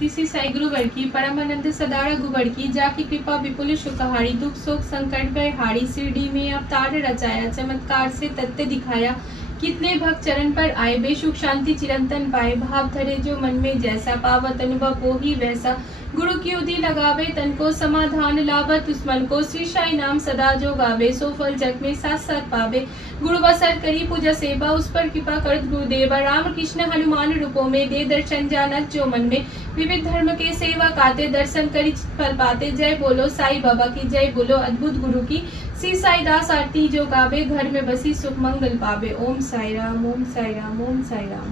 शक्ति सी साई गुरुवर की, परमानंद सदारा गुबर की, जाकी कृपा विपुल सुखहारी, दुख शोक संकट भय हारी, शिरडी में अवतार रचाया, चमत्कार से तथ्य दिखाया, कितने भक्त चरण पर आए, बेसुख शांति चिरंतन पाए, भाव धरे जो मन में जैसा, पावत अनुभव वो ही वैसा, गुरु की उदी लगावे तन को, समाधान लाभत उस मन को, श्री साई नाम सदा जो गावे, सो फल जग में साथ साथ पावे, गुरु बसर करी पूजा सेवा, उस पर कृपा कर गुरुदेवा, राम कृष्ण हनुमान रूपों में, दे दर्शन जानत जो मन में, विविध धर्म के सेवा काते, दर्शन करी फल पाते, जय बोलो साई बाबा की, जय बोलो अद्भुत गुरु की, श्री साई दास आरती जो गावे, घर में बसी सुख मंगल पावे, ओम साई राम ओम साई राम ओम साई राम।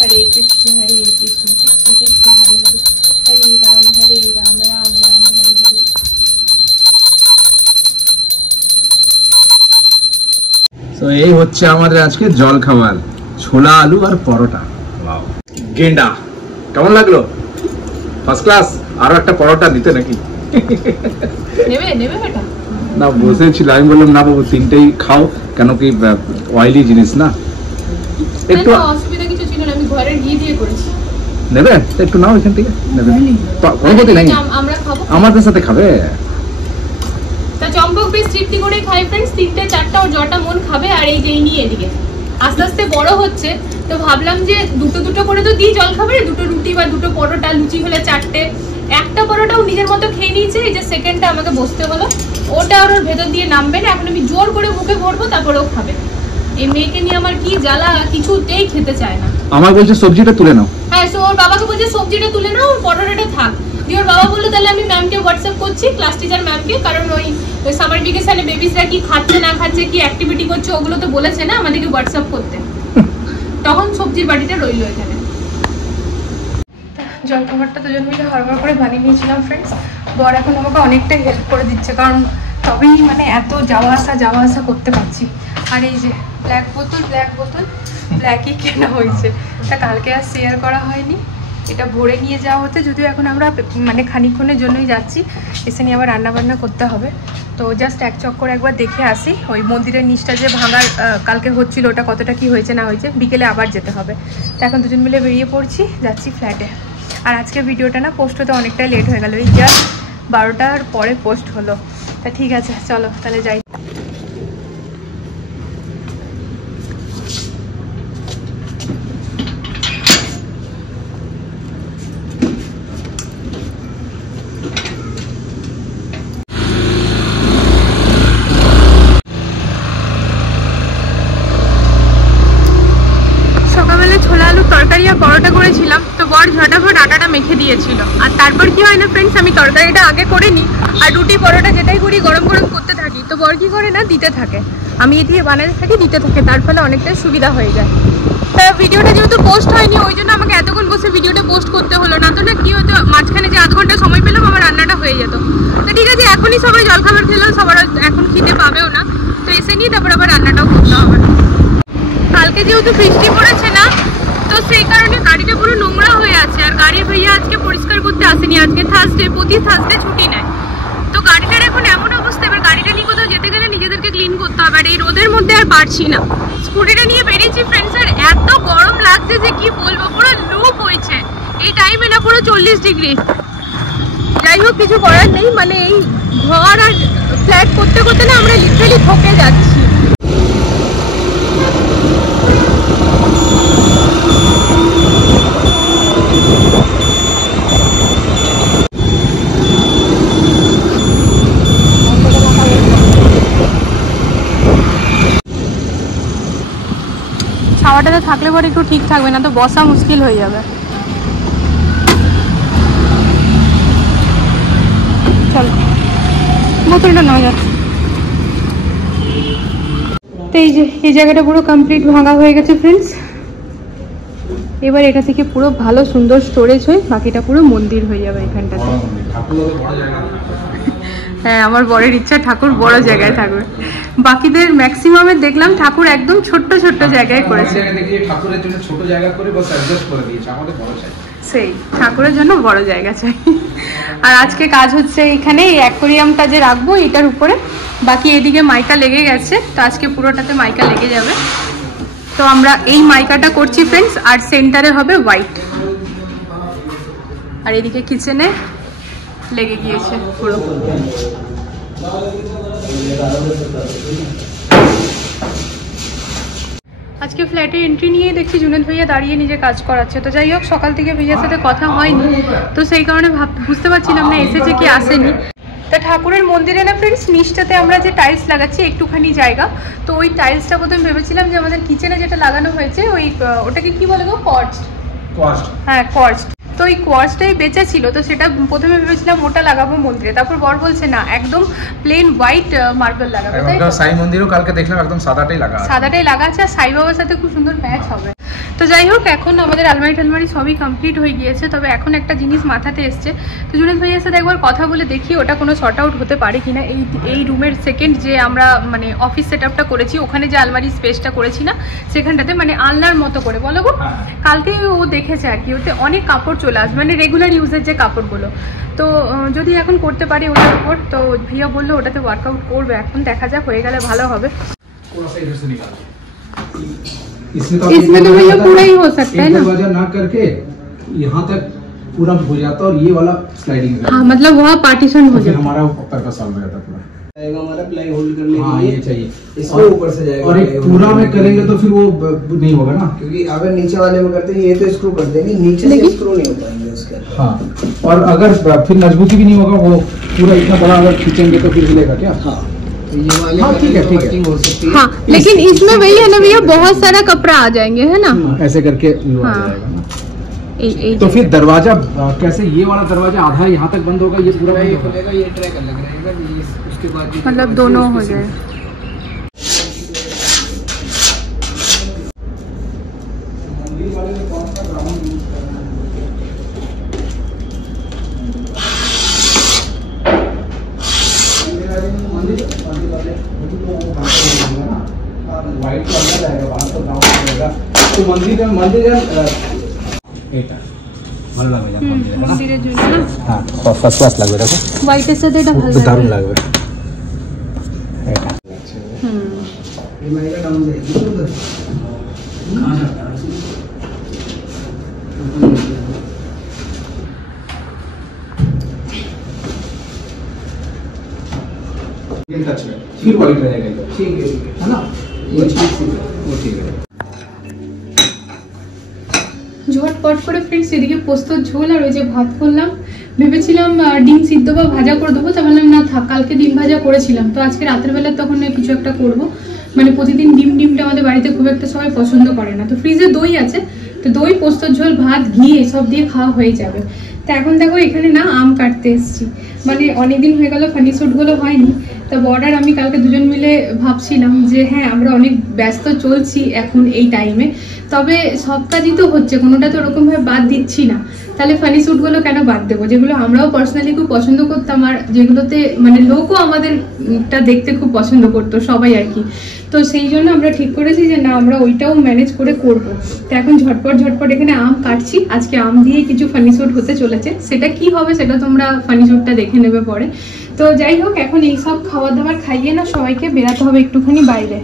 हरे कृष्ण कृष्ण कृष्ण हरे हरे, हरे राम राम राम हरे हरे। তো এই হচ্ছে আমাদের আজকে জল খাবার, ছোলা আলু আর পরোটা। গেন্ডা কেমন লাগলো? First class. আরো একটা পরোটা দিতে নাকি? নেবে নেবে বেটা? না বসেছিল, আমি বললাম না বাবু তিনটেই খাও, কেন কি অয়েলি জিনিস না। একটু অসুবিধা কিছু ছিল না, আমি ঘরে ঘি দিয়ে করেছি। নেবে একটু নাও এখান থেকে, নেবে কোনো ক্ষতি নাই, আমরা খাবো, আমাদের সাথে খাবে। তা চম্পক বেশ তৃপ্তি করে খাই ফ্রেন্ডস, তিনটে চারটা ওর জটা মন খাবে। আর এই যে নিয়ে এদিকে আস্তে আস্তে বড় হচ্ছে, তো ভাবলাম যে দুটো দুটো করে তো দিই জল খাবারে, দুটো রুটি বা দুটো পরোটা, লুচি হলে চারটে, একটা পরোটাও নিজের মতো খেয়ে নিয়েছে। এই যে সেকেন্ডটা আমাকে বসতে হলো, ওটা ওর ভেতর দিয়ে নামবে না, এখন আমি জোর করে মুখে ভরবো তারপরেও খাবে। এই মেয়েকে নিয়ে আমার কি জ্বালা, কিছুতেই খেতে চায় না। আমার বলছে সবজিটা তুলে নাও। হ্যাঁ, ওর বাবাকে বলছে সবজিটা তুলে নাও, পরোটাটা থাক। ওর বাবা বললো তাহলে আমি ম্যামকে হোয়াটসঅ্যাপ করছি, ক্লাস টিচার ম্যামকে, কারণ ওই সামার ভ্যাকেশনে বেবিসরা কি খাচ্ছে না খাচ্ছে, কি অ্যাক্টিভিটি করছে, ওগুলো তো বলেছে না আমাদেরকে হোয়াটসঅ্যাপ করতে। তখন সবজির বাটিটা রইলো এখানে। জলখাবারটা দুজন মিলে হড়বড় করে বানিয়ে নিয়েছিলাম ফ্রেন্ডস। বর এখন আমাকে অনেকটাই হেল্প করে দিচ্ছে, কারণ তবেই মানে এত যাওয়া আসা করতে পারছি। আর এই যে ব্ল্যাক বোতল ব্ল্যাকই কেনা হয়েছে, তা কালকে আর শেয়ার করা হয়নি, এটা ভরে নিয়ে যাওয়া হতে। যদিও এখন আমরা মানে খানিকক্ষণের জন্যই যাচ্ছি, এসে নিয়ে আবার রান্নাবান্না করতে হবে। তো জাস্ট এক চক্কর একবার দেখে আসি, ওই মন্দিরের নিচটা যে ভাঙার কালকে হচ্ছিল ওটা কতটা কি হয়েছে না হয়েছে, বিকেলে আবার যেতে হবে। তো এখন দুজন মিলে বেরিয়ে পড়ছি, যাচ্ছি ফ্ল্যাটে। আর আজকে ভিডিওটা না পোস্ট হতে অনেকটাই লেট হয়ে গেল, এই জাস্ট 12টার পরে পোস্ট হলো। তা ঠিক আছে চলো তাহলে যাই। তরকারি আর পরোটা করেছিলাম, তো বর ঝটাফট আটাটা মেখে দিয়েছিল। আর তারপর কি হয় না ফ্রেন্ডস, আমি তরকারিটা আগে করে নিই আর রুটি পরোটা যেটাই করি গরম গরম করতে থাকি। তো বর কি করে না দিতে থাকে, আমি এদিকে বানাতে থাকি দিতে থাকে, তার ফলে অনেকটাই সুবিধা হয়ে যায়। তা ভিডিওটা যেহেতু পোস্ট হয়নি ওই জন্য আমাকে এতক্ষণ বসে ভিডিওটা পোস্ট করতে হলো, না তো না কি হতো মাঝখানে যে আধ ঘন্টা সময় পেলাম আমার রান্নাটা হয়ে যেত। তো ঠিক আছে, এখনই সবাই জলখাবার খেলো, সবার এখন খিদে পাবেও না, তো এসে নিয়ে তারপর আবার রান্নাটাও করতে হবে। কালকে যেহেতু বৃষ্টি পড়েছে না, তো সেই কারণে গাড়িটা পুরো নোংরা হয়ে আছে। আর গাড়ির ভাইয়া আজকে পরিষ্কার করতে আসেনি, আজকে থার্সডে, প্রতি থার্সডে ছুটি নেয়। তো গাড়িটার এখন এমন অবস্থা, এবার গাড়িটা নিয়ে কোথাও যেতে গেলে নিজেদেরকে ক্লিন করতে হবে। আর এই রোদের মধ্যে আর পারছি না। স্কুটিটা নিয়ে বেরিয়েছি ফ্রেন্ডস, আর এত গরম লাগছে যে কি বলবো, পুরো লুপ হয়েছে এই টাইমে না, পুরো 40 ডিগ্রি। যাই হোক কিছু করার নেই, মানে এই ঘর আর ফ্ল্যাট করতে করতে না আমরা লিটারালি ঠকে যাচ্ছি। ছাওয়াটাতে থাকলে পরে একটু ঠিক থাকবে, না তো বসা মুশকিল হয়ে যাবে। চলো বোতলটা নেওয়া যাচ্ছে। তো এই যে এই জায়গাটা পুরো কমপ্লিট ভাঙা হয়ে গেছে ফ্রেন্ডস। এবার এটা থেকে পুরো ভালো সুন্দর স্টোরেজ হয়ে বাকিটা পুরো মন্দির হয়ে যাবে এখানটাতে। হ্যাঁ, আমার বরের ইচ্ছা ঠাকুর বড় জায়গায় থাকবে। বাকিদের ম্যাক্সিমামে দেখলাম ঠাকুর একদম ছোট্ট ছোট্ট জায়গায় করেছে। ঠাকুরের জন্য ছোট জায়গা করে বস অ্যাডজাস্ট করে দিয়েছে, আমাদের বড় চাই। সেই ঠাকুরের জন্য বড় জায়গা চাই। আর আজকে কাজ হচ্ছে এখানে এই অ্যাকোয়ারিয়ামটা যে রাখবো এটার উপরে, বাকি এদিকে মাইকা লেগে গেছে, তো আজকে পুরোটাতে মাইকা লেগে যাবে। তো আমরা এই মাইকাটা করছি ফ্রেন্ডস, আর সেন্টারে হবে হোয়াইট। আর এদিকে কিচেনে লেগে গিয়েছে পুরো। আজকে ফ্ল্যাটে এন্ট্রি নিয়ে দেখছি জুনেদ ভাইয়া দাঁড়িয়ে নিজে কাজ করাচ্ছে। তো যাই হোক, সকাল থেকে ভাইয়ার সাথে কথা হয়নি, তো সেই কারণে বুঝতে পারছিলাম না এসেছে কি আসেনি। তা ঠাকুরের মন্দিরে না ফ্রেন্ডস, নিচটাতে আমরা যে টাইলস লাগাচ্ছি একটুখানি জায়গা, তো ওই টাইলসটা প্রথমে ভেবেছিলাম যে আমাদের কিচেনে যেটা লাগানো হয়েছে ওই ওটাকে কি বলে গো, কোয়ার্টজ। হ্যাঁ কোয়ার্টজ। তো ওই কোয়ার্টজটাই বেঁচে ছিল, তো সেটা প্রথমে ভেবেছিলাম ওটা লাগাবো মন্দিরে। তারপর বর বলছে না, একদম প্লেন হোয়াইট মার্বেল লাগাবে। তাই সাই মন্দিরও কালকে দেখলাম একদম সাদাটাই লাগা আছে, আর সাই বাবার সাথে খুব সুন্দর ম্যাচ হবে। তো যাই হোক, এখন আমাদের আলমারি টালমারি সবই কমপ্লিট হয়ে গিয়েছে। তবে এখন একটা জিনিস মাথাতে এসছে, তো জুনেদ ভাইয়ের সাথে একবার কথা বলে দেখি ওটা কোনো শর্ট আউট হতে পারে কিনা। এই রুমের সেকেন্ড যে আমরা মানে অফিস সেট আপটা করেছি, ওখানে যে আলমারি স্পেসটা করেছি না, সেখানটাতে মানে আলনার মতো করে বলো গো, কালকে ও দেখেছে আর কি, ওতে অনেক কাপড় চলে আসবে, মানে রেগুলার ইউজের যে কাপড়গুলো। তো যদি এখন করতে পারি ওটার উপর, তো ভিয়া বললো ওটাতে ওয়ার্কআউট করবে। এখন দেখা যাক, হয়ে গেলে ভালো হবে। इसमें तो भैया पूरा ही हो सकता है ना, दरवाजा ना करके यहाँ तक पूरा हो जाता और ये वाला स्लाइडिंग। हाँ मतलब वहाँ पार्टीशन हो जाता, हमारा ऊपर का सॉल्व हो जाता पूरा। हमारा प्लाई होल्ड करने के लिए ये चाहिए, इसमें ऊपर से जाएगा। और एक पूरा में करेंगे तो फिर वो नहीं होगा ना, क्योंकि अगर नीचे वाले में करते हैं ये तो स्क्रू कर देंगे, नीचे से स्क्रू नहीं हो पाएंगे उसके। हाँ, और अगर फिर मजबूती भी नहीं होगा, वो पूरा इतना बड़ा अगर खींचेंगे तो फिर हिलेगा क्या? हाँ ये वाले ठीक है हो सकती है। हाँ लेकिन इसमें वही है ना भैया, बहुत सारा कपड़ा आ जाएंगे है ना, ऐसे करके हाँ। जाएगा ना। तो फिर दरवाजा कैसे, ये वाला दरवाजा आधा यहाँ तक बंद होगा, ये पूरा ये खुलेगा, ये ट्रैक अलग रहेगा, ये उसके बाद मतलब दोनों हो जाए। व्हाइट तो अंदर जाएगा, बाहर तो डाउन रहेगा। तो मंदिर এটা ভালো লাগবে জানো মন্দিরে না, হ্যাঁ ফার্স্ট ক্লাস লাগবে, দেখো হোয়াইটের সাথে এটা ভালো লাগবে, দারুণ লাগবে এটা। ये माइका डाउन जाएगी तो उधर कहां जाता है ये टच में फिर व्हाइट रहेगा, ठीक है है ना, वो ठीक है, वो ठीक है। ঝটপট করে ফ্রেন্ডস এদিকে পোস্তর ঝোল আর ওই যে ভাত করলাম। ভেবেছিলাম ডিম সিদ্ধ বা ভাজা করে দেবো, তা বললাম না থাক, কালকে ডিম ভাজা করেছিলাম, তো আজকে রাতের বেলা তখন কিছু একটা করব। মানে প্রতিদিন ডিমটা আমাদের বাড়িতে খুব একটা সবাই পছন্দ করে না, তো ফ্রিজে দই আছে, তো দই পোস্তর ঝোল ভাত ঘি এসব দিয়ে খাওয়া হয়ে যাবে। তো এখন দেখো এখানে না আম কাটতে এসেছি, মানে অনেকদিন হয়ে গেল ফানি শ্যুটগুলো হয়নি। তা বর্ডার আমি কালকে দুজন মিলে ভাবছিলাম যে হ্যাঁ আমরা অনেক ব্যস্ত চলছি এখন এই টাইমে, তবে সব কাজই তো হচ্ছে, কোনোটা তো ওরকমভাবে বাদ দিচ্ছি না, তাহলে ফানি শ্যুটগুলো কেন বাদ দেবো, যেগুলো আমরাও পার্সোনালি খুব পছন্দ করতাম আর যেগুলোতে মানে লোকও আমাদেরটা দেখতে খুব পছন্দ করতো সবাই আর কি। তো সেই জন্য আমরা ঠিক করেছি যে না আমরা ওইটাও ম্যানেজ করে করব। তো এখন ঝটপট এখানে আম কাটছি, আজকে আম দিয়ে কিছু ফানি শ্যুট হতে চলেছে, সেটা কি হবে সেটা তোমরা ফানি শ্যুটটা দেখে নেবে পরে। তো যাই হোক, এখন এইসব খাবার দাবার খাইয়ে না সবাইকে বেরাতে হবে একটুখানি বাইরে।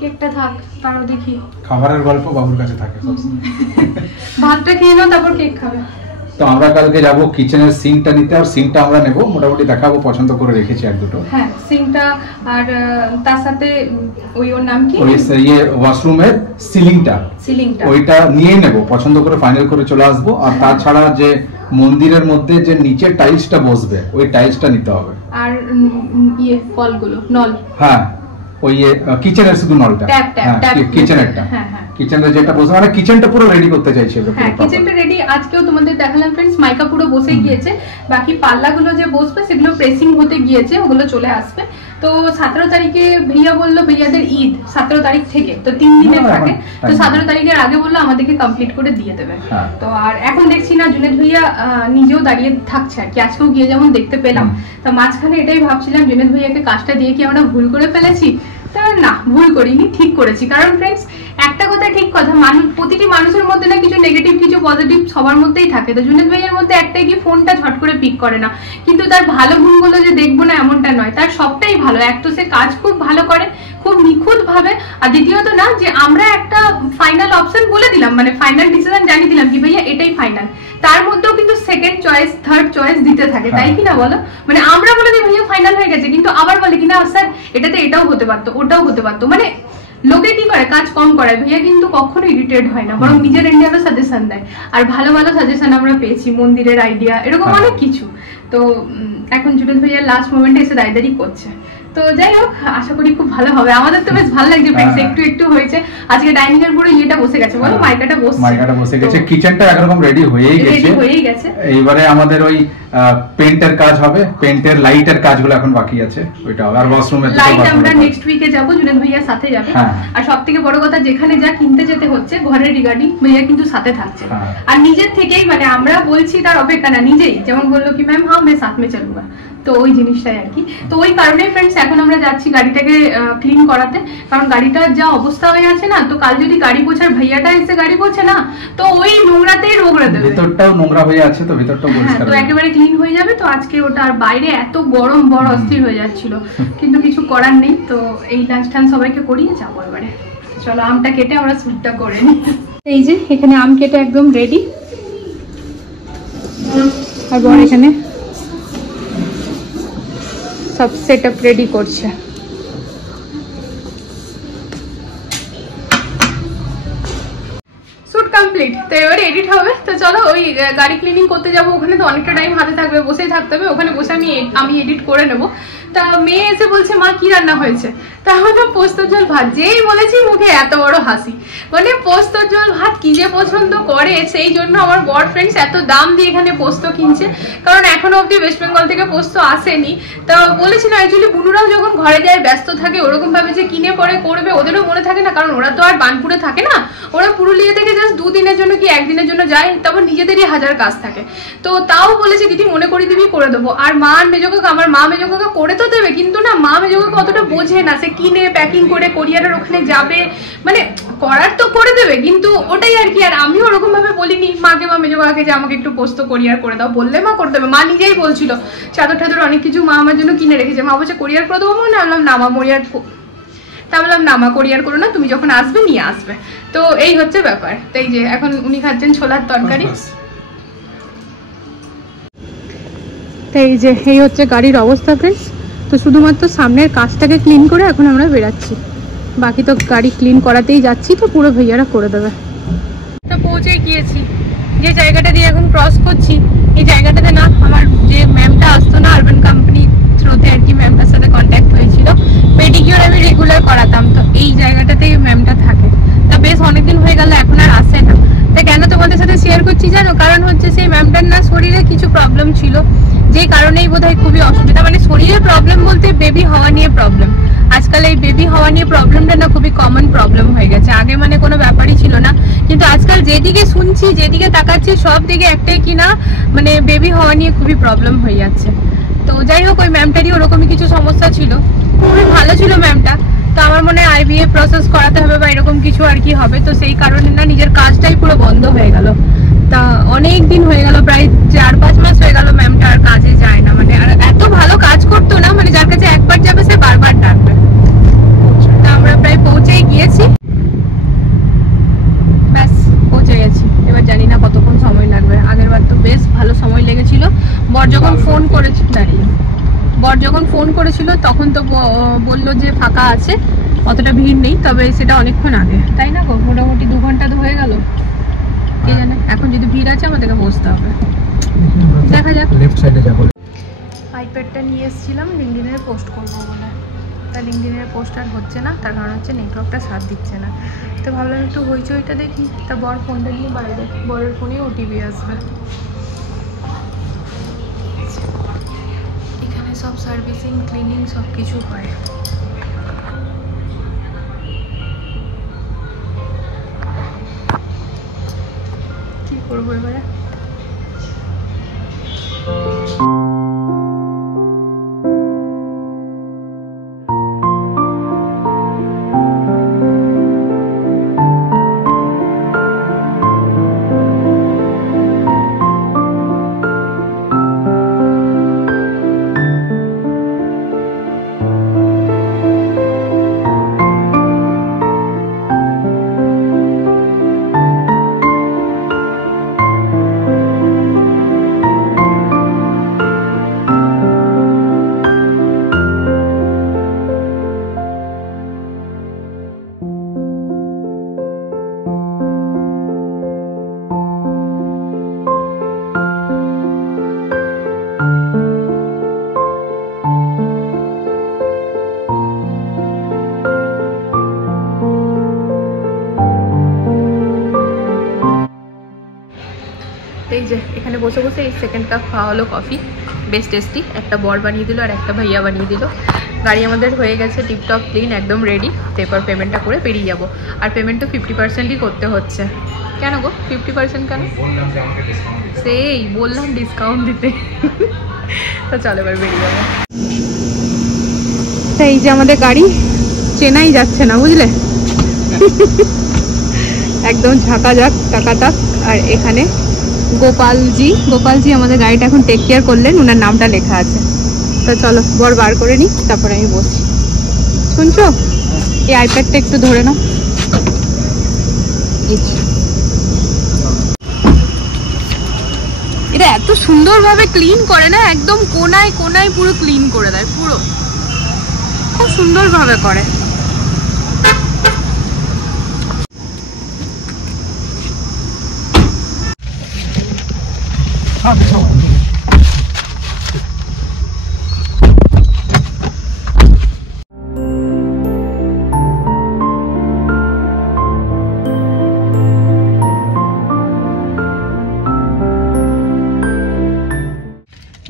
কেকটা থাক, তারও দেখি খাবারের গল্প বাবুর কাছে থাকে সবসময়। ভাতটা খেয়ে নাও তারপর কেক খাবে। তো আমরা কালকে যাব কিচেনের সিঙ্কটা নিতে, আর সিঙ্কটা আমরা নেব, মোটামুটি দেখাবো, পছন্দ করে রেখেছি এক দুটো। হ্যাঁ সিঙ্কটা, আর তার সাথে ওর নাম কি, ওই ইয়ে ওয়াশরুমের সিলিংটা ওইটা নিয়ে নেব, পছন্দ করে ফাইনাল করে চলে আসবো। আর তাছাড়া যে মন্দিরের মধ্যে যে নিচের টাইলসটা বসবে ওই টাইলসটা নিতে হবে, আর ইয়ে কলগুলো নল, হ্যাঁ ওই কিচেনের শুধু নলটা, কিচেনেরটা, কিচেনের যেটা বসে মানে কিচেনটা পুরো রেডি করতে চাইছি। হ্যাঁ কিচেনটা রেডি, আজকেও তোমাদের দেখালাম ফ্রেন্ডস, মাইকা পুরো বসে গিয়েছে, বাকি পাল্লাগুলো যে বসবে সেগুলো প্রেসিং হতে গিয়েছে, ওগুলো চলে আসবে। তো 17 তারিখে ভাইয়া বললো ভাইয়াদের ঈদ 17 তারিখ থেকে, তো 3 দিনের থাকে, তো 17 তারিখের আগে বললো আমাদেরকে কমপ্লিট করে দিয়ে দেবে। তো আর এখন দেখছি না জুনেদ ভাইয়া নিজেও দাঁড়িয়ে থাকছে আর কি, আজকেও গিয়ে যেমন দেখতে পেলাম। তো মাঝখানে এটাই ভাবছিলাম জুনেদ ভাইয়াকে কাজটা দিয়ে কি আমরা ভুল করে ফেলেছি, তা না ভুল করিনি, ঠিক করেছি। কারণ ফ্রেন্ডস একটা কথা ঠিক কথা, প্রতিটি মানুষের মধ্যে না কিছু নেগেটিভ কিছু পজিটিভ সবার মধ্যেই থাকে। তো জুনেদ ভাইয়ের মধ্যে একটাই কি ফোনটা ঝট করে পিক করে না, কিন্তু তার ভালো গুণগুলো যে দেখবো না এমনটা নয়, তার সবটাই ভালো। এক তো সে কাজ খুব ভালো করে, খুব নিখুঁত ভাবে, আর দ্বিতীয়ত না যে আমরা একটা ফাইনাল অপশন বলে দিলাম, মানে ফাইনাল ডিসিশন জানিয়ে দিলাম কি ভাইয়া এটাই ফাইনাল, তার মধ্যেও কিন্তু সেকেন্ড চয়েস থার্ড চয়েস দিতে থাকে, তাই কি না বলো? মানে আমরা বলে দিই ভাইয়া ফাইনাল হয়ে গেছে, কিন্তু আবার বলে কিনা স্যার এটাতে এটাও হতে পারতো, ওটাও হতে পারতো। মানে লোকে কি করে, কাজ কম করায়, ভাইয়া কিন্তু কখনো ইরিটেট হয় না, বরং নিজের ইন্ডিয়ারও সাজেশন দেয়। আর ভালো ভালো সাজেশন আমরা পেয়েছি, মন্দিরের আইডিয়া, এরকম অনেক কিছু। তো এখন জুনেদ ভাইয়া লাস্ট মোমেন্টে এসে দায়দারি করছে। তো যাই হোক, আশা করি খুব ভালো হবে। আমাদের তো বেশ ভালো লাগছে ফ্রেন্ডস, একটু একটু হয়েছে। আজকে ডাইনিং এর পুরো ইয়েটা বসে গেছে, বলো মাইকাটা বসে গেছে, কিচেনটা একরকম রেডি হয়েই গেছে। এইবারে আমাদের ওই পেইন্টের কাজ হবে, পেইন্টের লাইটের কাজগুলো এখন বাকি আছে, ওইটা হবে। আর ওয়াশরুমের লাইট আমরা নেক্সট উইকে যাব, জুনেদ ভাইয়ার সাথে যাবে। আর সবথেকে বড় কথা, যেখানে যা কিনতে যেতে হচ্ছে ঘরের রিগার্ডিং, ভাইয়া কিন্তু সাথে থাকছে। আর নিজের থেকেই, মানে আমরা বলছি তার অপেক্ষা না, নিজেই যেমন বললো কি ম্যাম হ্যাঁ मैं साथ में चलूंगा, তো ওই জিনিসটাই আর কি। তো ওই কারণে ফ্রেন্ডস এখন আমরা যাচ্ছি গাড়িটাকে ক্লিন করাতে, কারণ গাড়িটার যা অবস্থা হয়ে আছে না, তো কাল যদি গাড়ি পোছার ভাইয়াটা এসে গাড়ি পোছে না, তো ওই নোংরাতেই নোংরা দেবে, ভিতরটাও নোংরা হয়ে আছে, তো ভিতরটাও পরিষ্কার তো একেবারে ক্লিন হয়ে যাবে। তো আজকে ওটা, আর বাইরে এত গরম, বড় অস্থির হয়ে যাচ্ছিল, কিন্তু কিছু করার নেই। তো এই লাঞ্চ টান সবাইকে করিয়ে যাবো এবারে। চলো আমটা কেটে আমরা স্যুটটা করে নিই। এই যে এখানে আম কেটে একদম রেডি, আর বর এখানে সব সেট আপ রেডি করছে। শুট কমপ্লিট, তো এবারে এডিট হবে। তো চলো ওই গাড়ি ক্লিনিং করতে যাবো, ওখানে তো অনেকটা টাইম হাতে থাকবে, বসেই থাকতে হবে, ওখানে বসে আমি এডিট করে নেবো। তা মেয়ে এসে বলছে মা কি রান্না হয়েছে, তাহলে পোস্ত জল ভাত, যেই বলেছি মুখে এত বড় হাসি, মানে পোস্ত জল ভাত কি যে পছন্দ করে, সেই জন্য আমার বর ফ্রেন্ডস এত দাম দিয়ে এখানে পোস্ত কিনছে, কারণ এখনো অব্দি ওয়েস্ট বেঙ্গল থেকে পোস্ত আসেনি। তো বলেছিল অ্যাকচুয়ালি বুনুরাও যখন ঘরে যায় ব্যস্ত থাকে, ওরকম ভাবে যে কিনে পরে করবে ওদেরও মনে থাকে না, কারণ ওরা তো আর বানপুরে থাকে না, ওরা পুরুলিয়া থেকে জাস্ট 2 দিনের জন্য কি 1 দিনের জন্য যায়, তারপর নিজেদেরই হাজার কাজ থাকে। তো তাও বলেছে দিদি মনে করি দিবি করে দেবো। আর মা আর মেজো কাকা, আমার মা মেজো কাকা করে তো দেবে, কিন্তু না মা মেজো কাকা অতটা বোঝে না, সে কিনে প্যাকিং করে কোরিয়ারের ওখানে যাবে, মানে করার তো করে দেবে, কিন্তু ওটাই আর কি। আর আমিও ওরকম ভাবে বলিনি মাকে বা মেজো কাকাকে যে আমাকে একটু পোস্ত কোরিয়ার করে দাও, বললে মা করে দেবে। মা নিজেই বলছিল চাদর টাদর অনেক কিছু মা আমার জন্য কিনে রেখেছে, মা বলছে কোরিয়ার করে দেবো, মানে বললাম না মা কোরিয়ার, তা বললাম না মা কোরিয়ার করো না, তুমি যখন আসবে নিয়ে আসবে। তো এই হচ্ছে ব্যাপার। তো এই যে এখন উনি খাচ্ছেন ছোলার তরকারি। তো এই যে এই হচ্ছে গাড়ির অবস্থা ফ্রেন্ডস। তো শুধুমাত্র সামনের কাজটাকে ক্লিন করে এখন আমরা বেরাচ্ছি, বাকি তো গাড়ি ক্লিন করাতেই যাচ্ছি, তো পুরো ভাইয়ারা করে দেবে। তো পৌঁছে গিয়েছি, যে জায়গাটা দিয়ে এখন ক্রস করছি, এই জায়গাটাতে না আমার যে ম্যামটা আসতো না আরবান কোম্পানি থ্রুতে আর কি, ম্যামটার সাথে কন্ট্যাক্ট হয়েছিল, পেডিকিউর আমি রেগুলার করাতাম, তো এই জায়গাটাতেই ম্যামটা থাকে। তা বেশ অনেকদিন হয়ে গেল এখন আর আসে না। তা কেন তোমাদের সাথে শেয়ার করছি জানো, কারণ হচ্ছে সেই ম্যামটার না শরীরে কিছু প্রবলেম ছিল, যে কারণেই বোধহয় খুবই অসুবিধা, মানে শরীরে প্রবলেম বলতে বেবি হওয়া নিয়ে প্রবলেম। আজকাল এই বেবি হওয়া নিয়ে প্রবলেমটা না খুবই কমন প্রবলেম হয়ে গেছে, আগে মানে কোনো ব্যাপারই ছিল না, কিন্তু আজকাল যেদিকে শুনছি যেদিকে তাকাচ্ছি সব দিকে একটাই কিনা মানে বেবি হওয়া নিয়ে খুবই প্রবলেম হয়ে যাচ্ছে। তো যাই হোক ওই ম্যামটারই ওরকমই কিছু সমস্যা ছিল, খুবই ভালো ছিল ম্যামটা। তো আমার মনে হয় IVF প্রসেস করাতে হবে বা এরকম কিছু আর কি হবে, তো সেই কারণে না নিজের কাজটাই পুরো বন্ধ হয়ে গেল। তা অনেক দিন হয়ে গেল, প্রায় 4-5 মাস হয়ে গেল ম্যামটা আর কাজে যায় না, মানে আর এত ভালো কাজ করতো না, মানে যার কাছে একবার যাবে সে বারবার ডাকবে। তা আমরা প্রায় পৌঁছেই গিয়েছি, ব্যাস পৌঁছে গেছি। এবার জানি না কতক্ষণ সময় লাগবে, আগের বার তো বেশ ভালো সময় লেগেছিল। বর যখন ফোন করেছিল তখন তো বললো যে ফাঁকা আছে, অতটা ভিড় নেই, তবে সেটা অনেকক্ষণ আগে, তাই না গো? মোটামুটি 2 ঘন্টা তো হয়ে গেল, কে জানে এখন যদি ভিড় আছে আমাদেরকে বসতে হবে, দেখা যাক। লেফট সাইডে যাব। আইপ্যাডটা নিয়ে এসেছিলাম লিঙ্কডিনের পোস্ট করবো বলে, তা লিঙ্কডিনের পোস্ট আর হচ্ছে না, তার কারণ হচ্ছে নেটওয়ার্কটা সাথ দিচ্ছে না। তো ভাবলাম একটু হইচইটা দেখি, তা বর ফোনটা নিয়ে বাইরে, বরের ফোনে OTP আসবে। এখানে সব সার্ভিসিং ক্লিনিং সব কিছু হয়। কি করবো এবারে? যে এখানে বসে বসে এই সেকেন্ড কাপ খাওয়া হলো কফি, বেশ টেস্টি। একটা বর বানিয়ে দিল আর একটা ভাইয়া বানিয়ে দিল। গাড়ি আমাদের হয়ে গেছে টিপটপ ক্লিন, একদম রেডি। তো এরপর পেমেন্টটা করে বেরিয়ে যাবো। আর পেমেন্ট তো 50%ই করতে হচ্ছে। কেন গো 50% কেন? সেই বললাম ডিসকাউন্ট দিতে। তো চলো এবার বেরিয়ে যাবো। এই যে আমাদের গাড়ি চেনাই যাচ্ছে না, বুঝলে, একদম ঝাঁকাঝাক টাকাটাক। আর এখানে গোপালজি আমাদের গাড়িটা এখন টেক কেয়ার করলেন, ওনার নামটা লেখা আছে। তো চলো বর বার করে নিই, তারপরে আমি বসছি। শুনছো, এই আইপ্যাডটা একটু ধরে নাও। এটা এত সুন্দরভাবে ক্লিন করে না, একদম কোনায় কোনায় পুরো ক্লিন করে দেয়, পুরো খুব সুন্দরভাবে করে।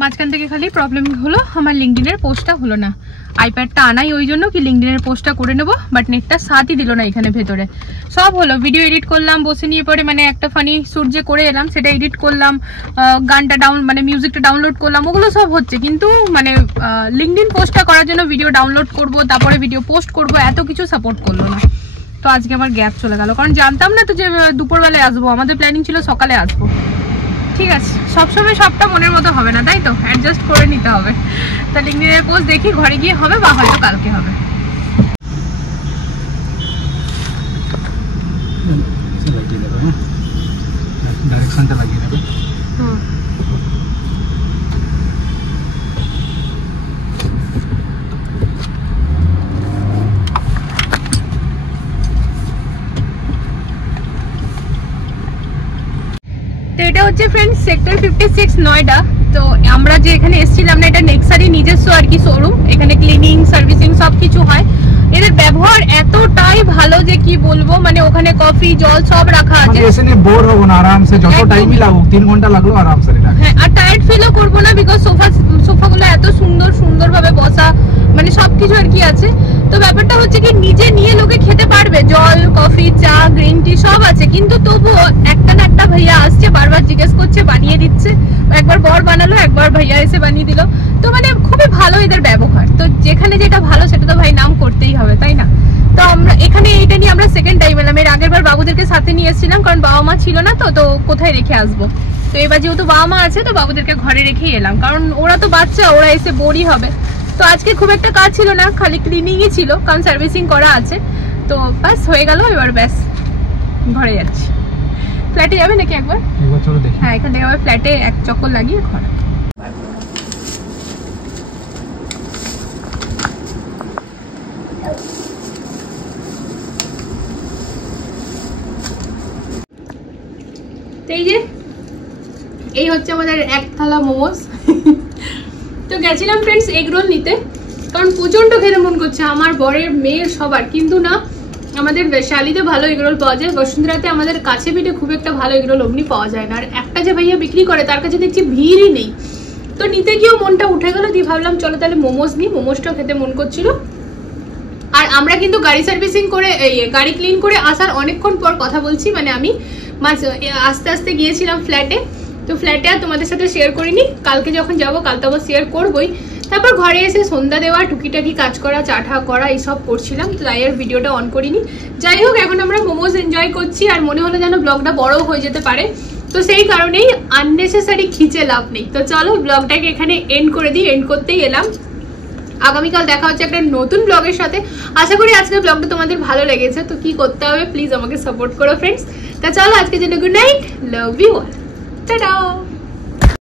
মাঝখান থেকে খালি প্রবলেম হলো, আমার লিঙ্কডিনের পোস্টটা হলো না। আইপ্যাডটা আনাই ওই জন্য কি লিঙ্কডিনের পোস্টটা করে নেবো, বাট নেটটা সাথই দিল না এখানে ভেতরে। সব হলো, ভিডিও এডিট করলাম বসে নিয়ে, পরে মানে একটা ফানি শ্যুট যে করে এলাম সেটা এডিট করলাম, গানটা মানে মিউজিকটা ডাউনলোড করলাম, ওগুলো সব হচ্ছে। কিন্তু মানে লিঙ্কডিন পোস্টটা করার জন্য ভিডিও ডাউনলোড করব, তারপরে ভিডিও পোস্ট করব, এত কিছু সাপোর্ট করলো না। তো আজকে আমার গ্যাপ চলে গেল, কারণ জানতাম না তো যে দুপুরবেলায় আসবো, আমাদের প্ল্যানিং ছিল সকালে আসবো। ঠিক আছে, সবসময় সবটা মনের মতো হবে না, তাই তো অ্যাডজাস্ট করে নিতে হবে। তা লিঙ্কডিনের পোস্ট দেখি ঘরে গিয়ে হবে, বা হয়তো কালকে হবে। ডাইরেকশনটা লাগিয়ে দেবে। তো এটা হচ্ছে ফ্রেন্ডস সেক্টর 56 নয়ডা। তো আমরা যে এখানে এসেছিলাম না, এটা নেক্সারই নিজস্ব আর কি শোরুম। এখানে ক্লিনিং সার্ভিসিং সবকিছু হয়। এদের ব্যবহার এতটাই ভালো যে কি বলবো, মানে ওখানে কফি জল সব রাখা আছে। এসে নিয়ে বোর হবো না, আরামসে যত টাইমই লাগুক, 3 ঘন্টা লাগলো আরামসে রিল্যাক্স। হ্যাঁ, আর টায়ার্ড ফিলও করবো না, বিকজ সোফাগুলো এত সুন্দরভাবে বসা, মানে সবকিছু আর কি আছে। তো ব্যাপারটা হচ্ছে কি নিজে নিয়ে লোকে খেতে পারবে, জল কফি চা গ্রিন টি সব আছে, কিন্তু তবুও একটা না একটা ভাইয়া আসছে, বারবার জিজ্ঞেস করছে, বানিয়ে দিচ্ছে। একবার বর বানালো, একবার ভাইয়া এসে বানিয়ে দিল। তো মানে খুবই ভালো এদের ব্যবহার। তো যেখানে যেটা ভালো সেটা তো ভাই নাম করতেই হবে, তাই না? তো আমরা এখানে এইটা নিয়ে আমরা সেকেন্ড টাইম এলাম। এর আগের বার বাবুদেরকে সাথে নিয়ে এসেছিলাম, কারণ বাবা মা ছিল না, তো কোথায় রেখে আসবো। তো এবার যেহেতু বাবা মা আছে, তো বাবুদেরকে ঘরে রেখেই এলাম, কারণ ওরা তো বাচ্চা, ওরা এসে বোরই হবে। তো আজকে খুব একটা কাজ ছিল না, খালি ক্লিনিংই ছিল, কারণ সার্ভিসিং করা আছে। তো ব্যাস হয়ে গেল, এবার ব্যাস ঘরে যাচ্ছি। ফ্ল্যাটে যাবে নাকি একবার? চলো দেখি। হ্যাঁ, এখান থেকে আবার ফ্ল্যাটে এক চক্কর লাগিয়ে ঘরে। এই হচ্ছে আমাদের এক থালা মোমোস। তো গেছিলাম ফ্রেন্ডস এগ রোল নিতে, কারণ প্রচন্ড খেতে মন করছে আমার, বরের, মেয়ের, সবার। কিন্তু না, আমাদের বৈশালীতে ভালো এগরোল পাওয়া যায়, বসুন্ধরাতে আমাদের কাছে পিঠে খুব একটা ভালো এগরোল অমনি পাওয়া যায় না। আর একটা যে ভাইয়া বিক্রি করে তার কাছে দেখছি ভিড়ই নেই। তো নিতে গিয়েও মনটা উঠে গেল, দিয়ে ভাবলাম চলো তাহলে মোমোস নিই। মোমোসটাও খেতে মন করছিল। আর আমরা কিন্তু গাড়ি সার্ভিসিং করে গাড়ি ক্লিন করে আসার অনেকক্ষণ পর কথা বলছি, মানে আমি আস্তে আস্তে গিয়েছিলাম ফ্ল্যাটে। তো ফ্ল্যাটে আর তোমাদের সাথে শেয়ার করিনি, কালকে যখন যাবো কাল তো আবার শেয়ার করবোই। তারপর ঘরে এসে সন্ধ্যা দেওয়া, টুকিটাকি কাজ করা, চা ঠা করা, এইসব করছিলাম, তাই আর ভিডিওটা অন করিনি। যাই হোক, এখন আমরা মোমোস এনজয় করছি, আর মনে হলো যেন ব্লগটা বড় হয়ে যেতে পারে। তো সেই কারণেই আননেসেসারি খিচে লাভ নেই। তো চলো ব্লগটাকে এখানে এন্ড করে দিই, এন্ড করতেই এলাম। আগামীকাল দেখা হচ্ছে একটা নতুন ব্লগের সাথে। আশা করি আজকের ব্লগটা তোমাদের ভালো লেগেছে। তো কি করতে হবে, প্লিজ আমাকে সাপোর্ট করো ফ্রেন্ডস। তা চলো আজকের জন্য good night, love you all, tata.